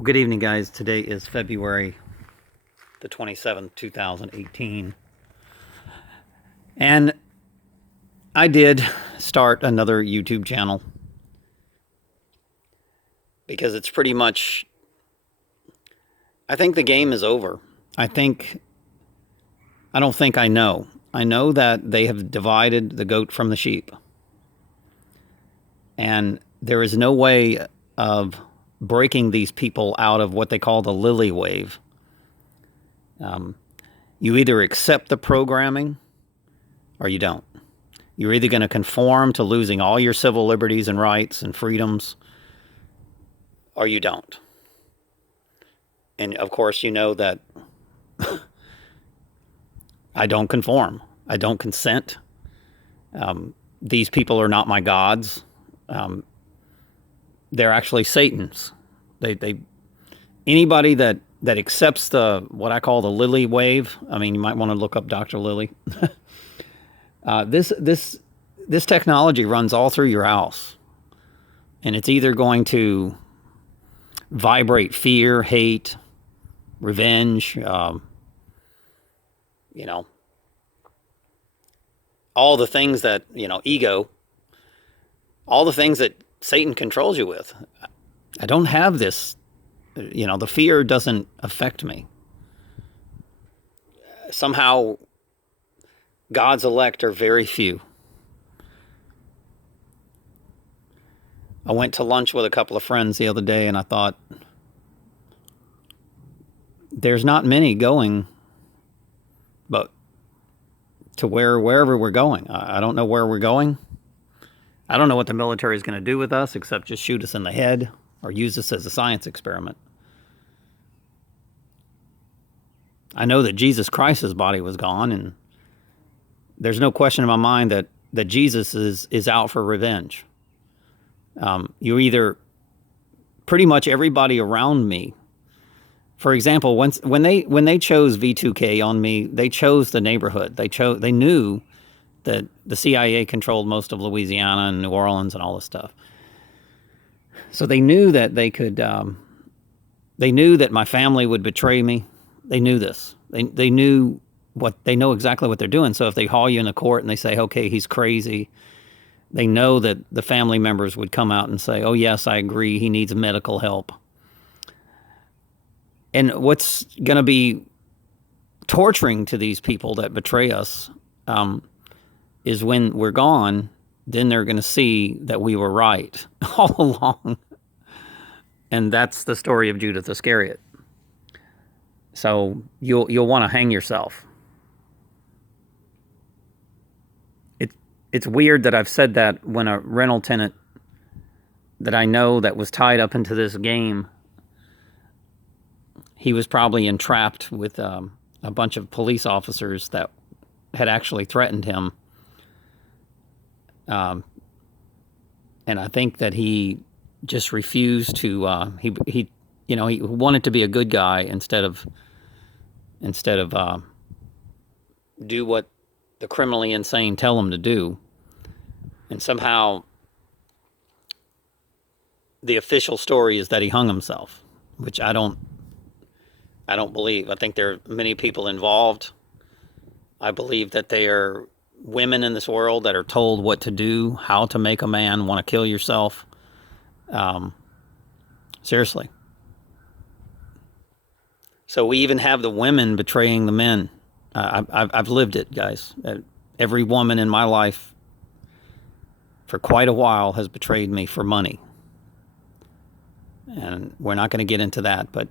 Well, good evening, guys. Today is February the 27th, 2018. And I did start another YouTube channel because it's pretty much, I think the game is over. I don't think I know. I know that they have divided the goat from the sheep. And there is no way of breaking these people out of what they call the lily wave. You either accept the programming or you don't. You're either going to conform to losing all your civil liberties and rights and freedoms, or you don't. And of course, you know that I don't conform. I don't consent. These people are not my gods. They're actually Satan's. Anybody that accepts what I call the lily wave. I mean, you might want to look up Dr. Lily. This technology runs all through your house, and it's either going to vibrate fear, hate, revenge, all the things that, ego, all the things that Satan controls you with. I don't have this, the fear doesn't affect me. Somehow, God's elect are very few. I went to lunch with a couple of friends the other day, and I thought, there's not many going, but to wherever we're going. I don't know where we're going. I don't know what the military is going to do with us except just shoot us in the head or use us as a science experiment. I know that Jesus Christ's body was gone, and there's no question in my mind that Jesus is out for revenge. You either, pretty much everybody around me, for example, when they chose V2K on me, they chose the neighborhood. They knew that the CIA controlled most of Louisiana and New Orleans and all this stuff. So they knew that they could. They knew that my family would betray me. They knew this. They knew they know exactly what they're doing. So if they haul you into court and they say, okay, he's crazy, they know that the family members would come out and say, oh yes, I agree, he needs medical help. And what's going to be torturing to these people that betray us is when we're gone, then they're going to see that we were right all along. And that's the story of Judas Iscariot. So you'll want to hang yourself. It's weird that I've said that when a rental tenant that I know that was tied up into this game, he was probably entrapped with a bunch of police officers that had actually threatened him. And I think that he just refused to, he wanted to be a good guy instead of do what the criminally insane tell him to do. And somehow the official story is that he hung himself, which I don't believe. I think there are many people involved. I believe that they are women in this world that are told what to do, how to make a man want to kill yourself. Seriously. So we even have the women betraying the men. I've lived it, guys. Every woman in my life for quite a while has betrayed me for money. And we're not going to get into that, but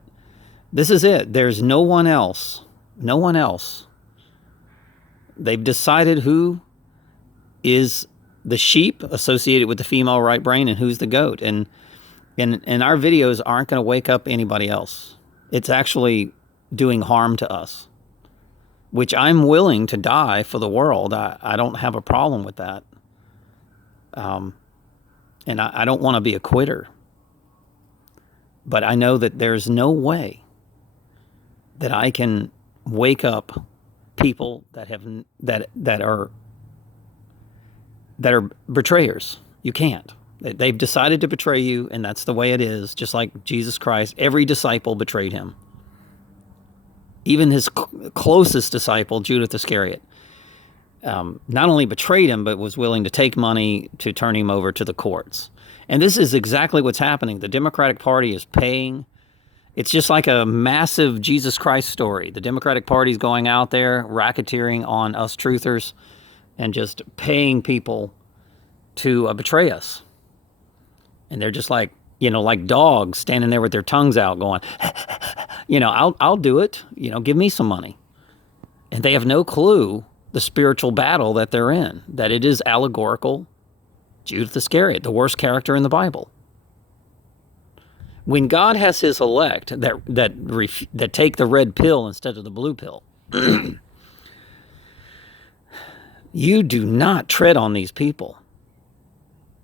this is it. There's no one else. No one else. They've decided who is the sheep associated with the female right brain and who's the goat. And our videos aren't going to wake up anybody else. It's actually doing harm to us, which I'm willing to die for the world. I don't have a problem with that. And I don't want to be a quitter. But I know that there's no way that I can wake up people that are betrayers. You can't. They've decided to betray you, and that's the way it is. Just like Jesus Christ, every disciple betrayed him. Even his closest disciple, Judas Iscariot, not only betrayed him, but was willing to take money to turn him over to the courts. And this is exactly what's happening. The Democratic Party is paying. It's just like a massive Jesus Christ story. The Democratic Party is going out there, racketeering on us truthers, and just paying people to betray us. And they're just like, like dogs standing there with their tongues out going, I'll do it. Give me some money. And they have no clue the spiritual battle that they're in, that it is allegorical Judas Iscariot, the worst character in the Bible. When God has his elect that take the red pill instead of the blue pill, you do not tread on these people.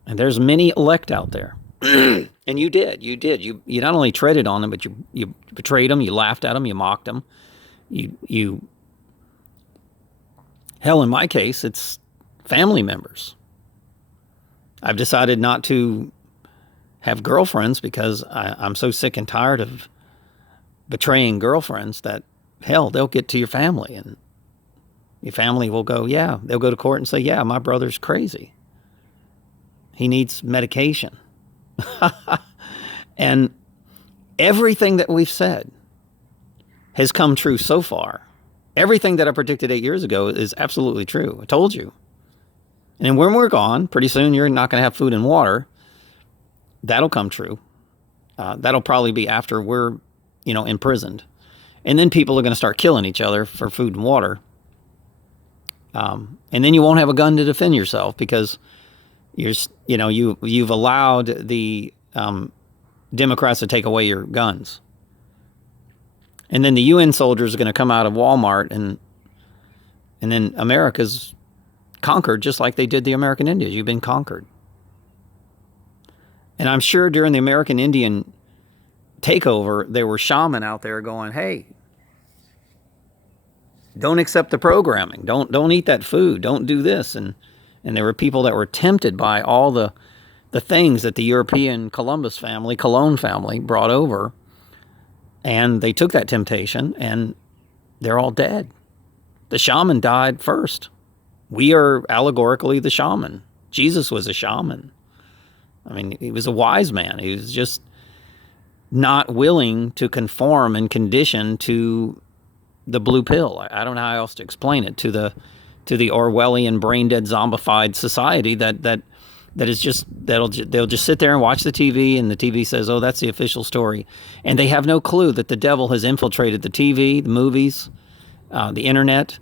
And there's many elect out there. And you did. You not only treaded on them, but you betrayed them, you laughed at them, you mocked them. Hell, in my case, it's family members. I've decided not to have girlfriends because I'm so sick and tired of betraying girlfriends that, hell, they'll get to your family and your family will go, yeah, they'll go to court and say, yeah, my brother's crazy. He needs medication. And everything that we've said has come true so far. Everything that I predicted 8 years ago is absolutely true. I told you. And when we're gone, pretty soon you're not going to have food and water. That'll come true. That'll probably be after we're, imprisoned. And then people are going to start killing each other for food and water. And then you won't have a gun to defend yourself because you've allowed the Democrats to take away your guns. And then the UN soldiers are going to come out of Walmart and then America's conquered just like they did the American Indians. You've been conquered. And I'm sure during the American Indian takeover, there were shaman out there going, hey, don't accept the programming. Don't eat that food. Don't do this. And there were people that were tempted by all the things that the European Cologne family brought over. And they took that temptation and they're all dead. The shaman died first. We are allegorically the shaman. Jesus was a shaman. I mean, he was a wise man. He was just not willing to conform and condition to the blue pill. I don't know how else to explain it, to the Orwellian brain dead zombified society that is just they'll just sit there and watch the TV, and the TV says, "Oh, that's the official story," and they have no clue that the devil has infiltrated the TV, the movies, the internet,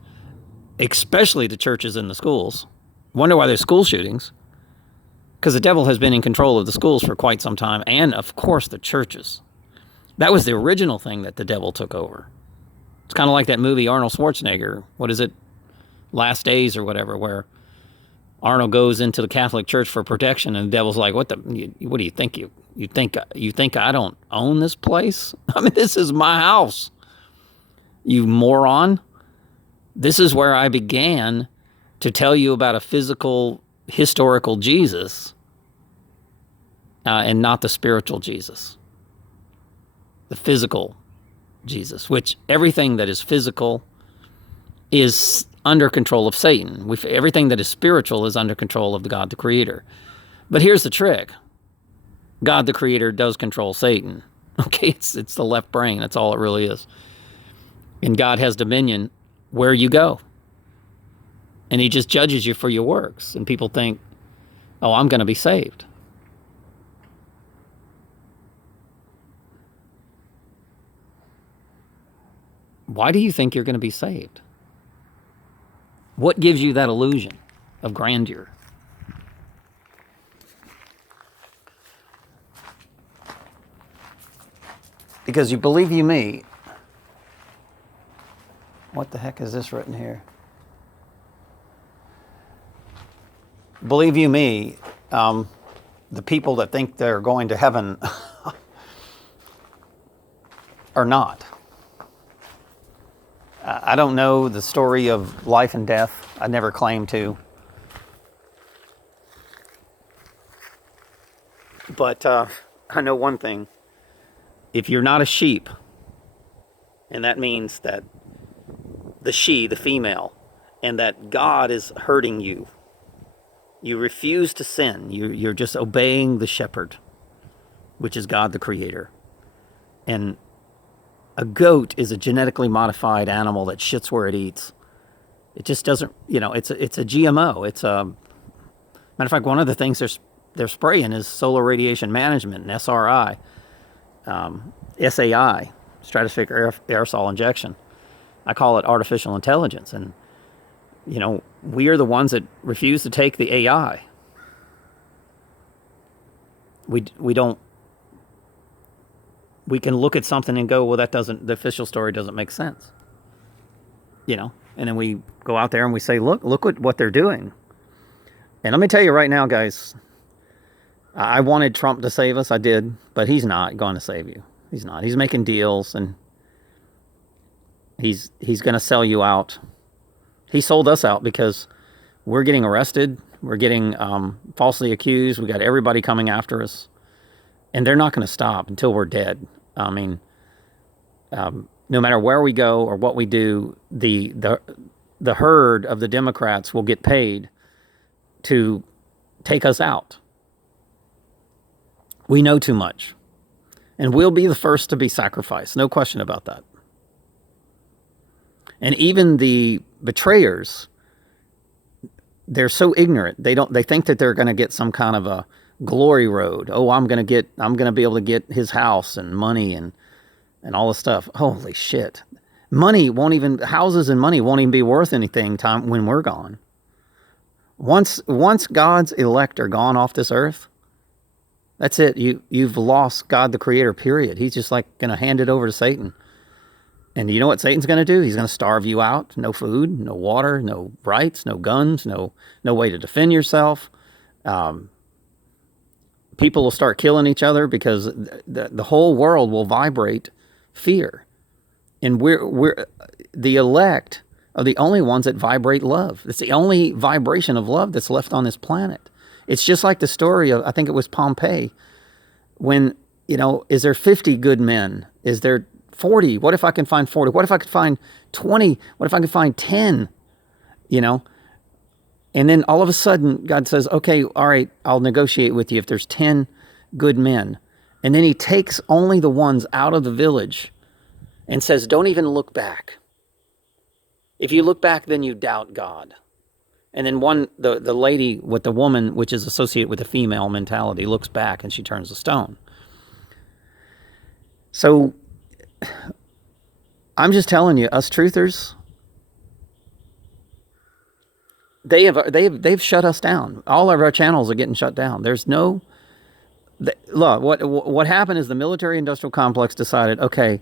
especially the churches and the schools. Wonder why there's school shootings? Because the devil has been in control of the schools for quite some time, and of course the churches. That was the original thing that the devil took over. It's kind of like that movie Arnold Schwarzenegger. What is it? Last Days or whatever, where Arnold goes into the Catholic Church for protection, and the devil's like, what do you think? You think I don't own this place? I mean, this is my house, you moron. This is where I began to tell you about a physical, historical Jesus, and not the spiritual Jesus. The physical Jesus, which everything that is physical is under control of Satan. Everything that is spiritual is under control of the God the Creator. But here's the trick. God the Creator does control Satan. Okay, it's the left brain. That's all it really is. And God has dominion where you go. And he just judges you for your works. And people think, oh, I'm going to be saved. Why do you think you're going to be saved? What gives you that illusion of grandeur? Because you believe you me. What the heck is this written here? Believe you me, the people that think they're going to heaven are not. I don't know the story of life and death. I never claimed to. But I know one thing. If you're not a sheep, and that means that the female, and that God is hurting you, you refuse to sin. You're just obeying the shepherd, which is God the creator. And a goat is a genetically modified animal that shits where it eats. It just doesn't, it's a GMO. It's a matter of fact, one of the things they're spraying is solar radiation management and SRI, SAI, stratospheric aerosol injection. I call it artificial intelligence. And, we are the ones that refuse to take the AI. We don't, we can look at something and go, well, the official story doesn't make sense. And then we go out there and we say, look what they're doing. And let me tell you right now, guys, I wanted Trump to save us. I did, but he's not going to save you. He's not. He's making deals, and he's going to sell you out. He sold us out because we're getting arrested. We're getting falsely accused. We got everybody coming after us, and they're not going to stop until we're dead. I mean, no matter where we go or what we do, the herd of the Democrats will get paid to take us out. We know too much. And we'll be the first to be sacrificed. No question about that. And even the betrayers, they're so ignorant. They think that they're going to get some kind of a glory road. Oh, I'm going to be able to get his house and money and all this stuff. Holy shit. Houses and money won't even be worth anything when we're gone. Once God's elect are gone off this earth, that's it. You've lost God the creator, period. He's just like going to hand it over to Satan. And you know what Satan's going to do? He's going to starve you out. No food, no water, no rights, no guns, no way to defend yourself. People will start killing each other because the whole world will vibrate fear. And we're the elect are the only ones that vibrate love. It's the only vibration of love that's left on this planet. It's just like the story of, I think it was Pompeii, when, is there 50 good men? Is there 40? What if I can find 40? What if I could find 20? What if I could find 10? And then all of a sudden, God says, okay, all right, I'll negotiate with you if there's 10 good men. And then he takes only the ones out of the village and says, don't even look back. If you look back, then you doubt God. And then the lady with the woman, which is associated with the female mentality, looks back and she turns to stone. So I'm just telling you, us truthers, they've shut us down. All of our channels are getting shut down. There's no look. What happened is the military-industrial complex decided, okay,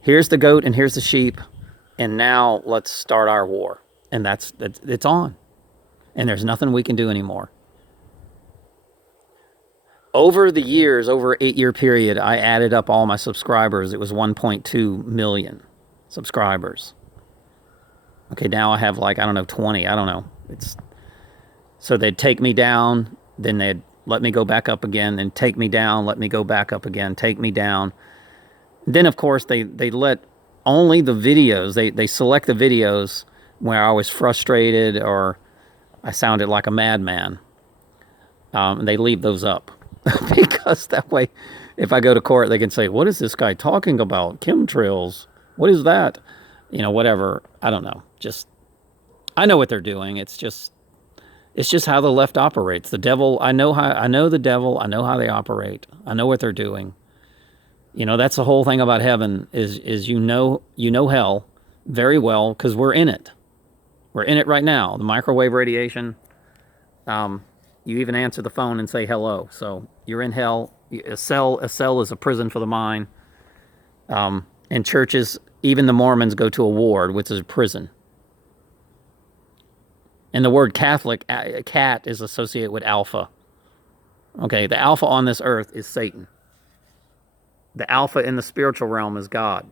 here's the goat and here's the sheep, and now let's start our war. And it's on. And there's nothing we can do anymore. Over the years, over an 8-year period, I added up all my subscribers. It was 1.2 million subscribers. Okay, now I have 20. I don't know. So they'd take me down, then they'd let me go back up again, then take me down, let me go back up again, take me down. Then, of course, they let only the videos, they select the videos where I was frustrated or I sounded like a madman. And they leave those up. Because that way, if I go to court, they can say, what is this guy talking about? Chemtrails. What is that? Whatever. I don't know. I know what they're doing. It's just how the left operates. The devil, I know the devil. I know how they operate. I know what they're doing. That's the whole thing about heaven is you know hell very well because we're in it. We're in it right now. The microwave radiation. You even answer the phone and say hello. So you're in hell. A cell is a prison for the mind. And churches, even the Mormons go to a ward, which is a prison. And the word Catholic, cat, is associated with alpha. Okay, the alpha on this earth is Satan. The alpha in the spiritual realm is God.